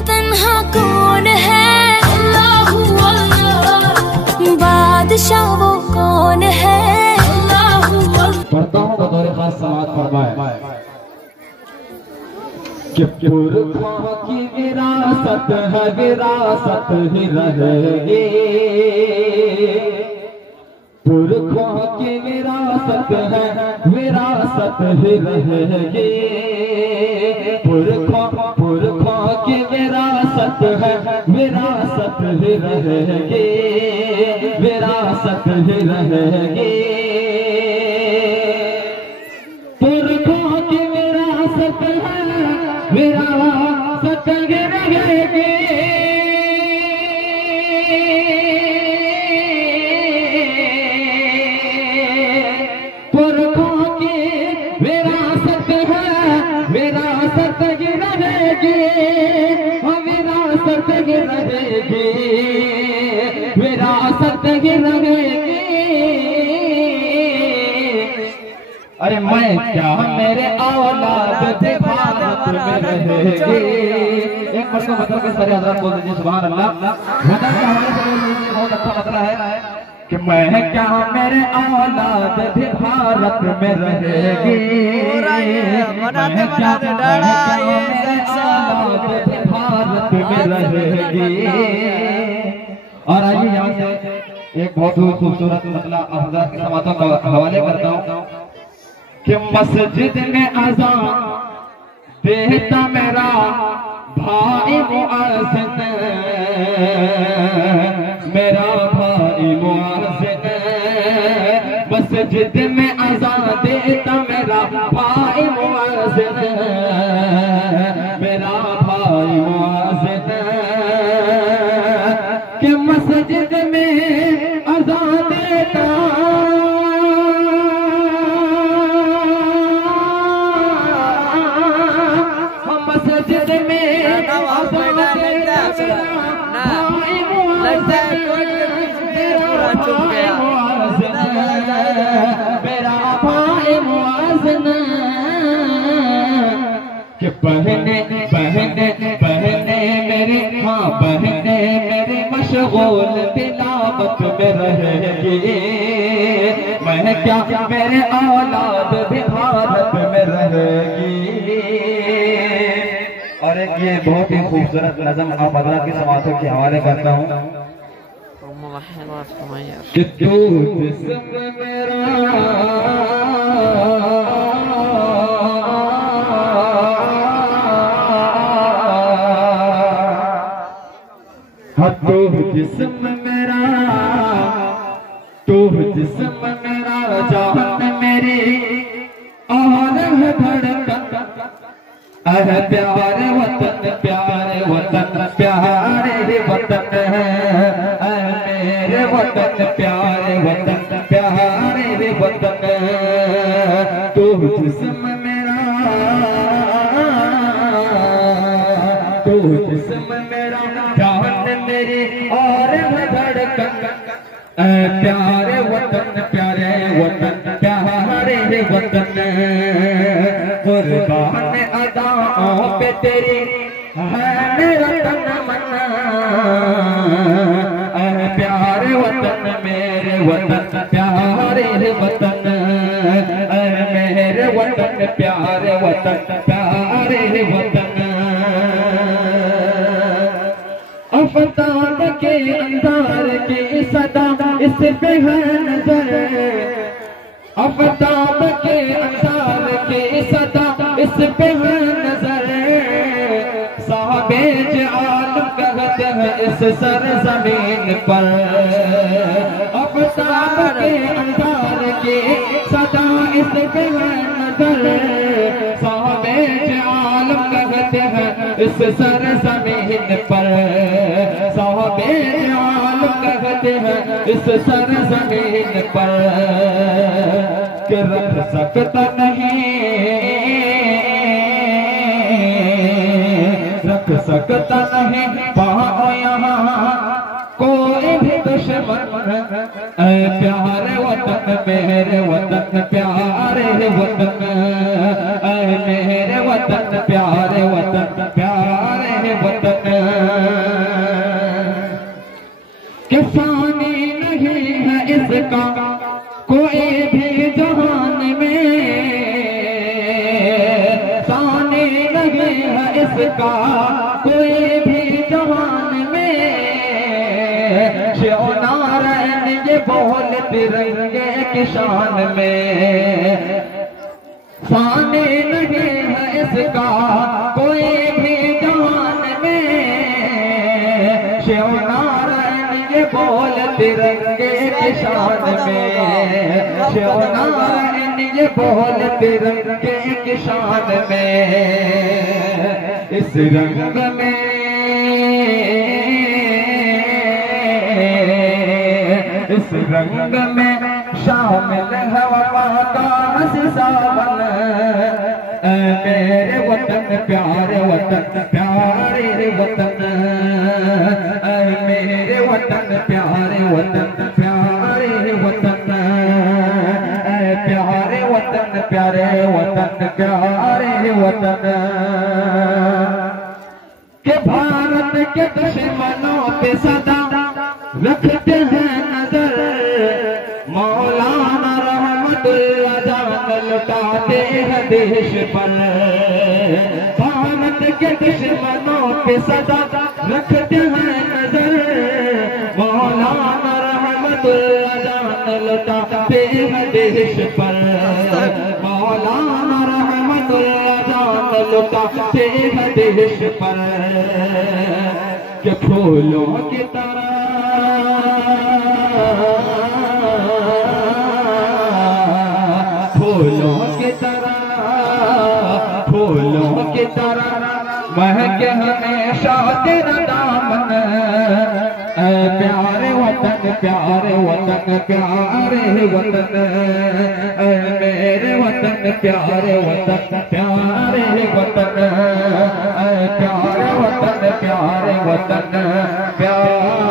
वो तन्हा कौन है, अल्लाहू अल्लाह, बादशाह वो कौन है, अल्लाहू अल्लाह। पढ़ता हूँ बतौर खास समाअत फरमाए कि पुरखों की विरासत है, विरासत ही रहेगी, पुरखों की विरासत है, विरासत ही रहेगी, पुरखों की विरासत है, विरासत ही रहेगी, विरासत ही रहेगी, पुरखों की विरासत है, विरासत ही रहेगी, पुरखों की विरासत है, विरासत ही रहेगी, विरासत ही रहेगी, विरासत ही रहेगी। अरे मैं क्या मेरे औलाद थे भारत में रहेगी। एक बार को मतलब के सारे हज़रात बोल दीजिए सुभान अल्लाह। वतन के हवाले से बोल दीजिए, बहुत अच्छा मतलब है कि मैं क्या मेरे औलाद थे भारत में रहेगी, मैं क्या मेरे औलाद थे भारत में रहेगी। और आइए यहाँ से एक बहुत ही खूबसूरत मतलब हज़रात की समातों का हवाले करता हूँ कि मस्जिद में अज़ान देता मेरा भाई मुअज़्ज़िन, मेरा भाई मुअज़्ज़िन, मस्जिद में अज़ान देता मेरा भाई मुअज़्ज़िन, मेरा भाई मुअज़्ज़िन, कि मस्जिद में अज़ान देता मेरा भाई मुअज़्ज़िन, कि बहने बहने बहने मेरे, हाँ बहने मेरे मशगूल तिलावत में रहेगी, मैं क्या मेरे औलाद भी भारत में रहेगी। और एक ये बहुत ही खूबसूरत नज़म आप हज़रात की समातों के हवाले करता हूँ कि तू जिस्म मेरा तू जिस्म मेरा, तू जिस्म मेरा, जान मेरी और है धड़कन, प्यारे वतन, प्यारे वतन, प्यारे वतन है मेरे वतन, प्यारे वतन, प्यारे वतन, तू जिस्म मेरा, तू जिस्म मेरा, जान मेरी और धड़कन, प्यारे वतन, प्यारे वतन, प्यारे वतन, कुर्बान अदाओं पे तेरी है मेरा तन मन, प्यारे वतन, मेरे वतन, प्यारे वतन, मेरे वतन, प्यारे वतन, प्यारे वतन। आफताब के अंधार की सदा इस पे है नजर, आफताब के अंधार की सदा इस पे है नजर, साबेज आलम कहते हैं इस सरजमीन पर, आफताब के अंधार की सदा इस पे है नजर, साबेज आलम कहते हैं इस सरजमीन पर, साबेज आलम कहते हैं इस सरजमीन पर, कि रख सकता नहीं, रख सकता नहीं पाओ यहाँ कोई भी दुश्मन, प्यारे वतन, मेरे वतन, प्यारे वतन, मेरे वतन, प्यारे वतन, प्यारे वतन के फानी नहीं है इसका कोई भी जहान में, फानी नहीं है इसका कोई भी जहान में। शिव नारायण ये बोल तिरंगे की शान में, फानी नहीं है इसका कोई भी जहान में। शिव नारायण ये बोल तिरंगे की शान में, शिव नारायण ये बोल तिरंगे की शान में। इस रंग में इस रंग में शामिल है वफा का सावन। मेरे वतन प्यारे वतन प्यारे वतन, मेरे वतन प्यारे वतन प्यारे वतन, प्यारे वतन प्यारे वतन प्यारे वतन। के भारत के दुश्मनों पे सदा रखते हैं नजर, मौलाना रहमतुल्लाह जान लुटाते हैं देश पर। भारत के दुश्मनों पे सदा रखते हैं नजर, मौलाना रहमतुल्लाह जान लुटाते हैं देश पर। मौलाना रहमतुल्लाह जान लुटाते हैं देश पर। के फूलों की तरह फूलों की तरह फूलों की तरह महके हमेशा तेरा दामन। प्यारे वतन प्यारे वतन प्यारे वतन, मेरे वतन प्यारे वतन प्यारे वतन, प्यारे वतन प्यारे वतन प्यारे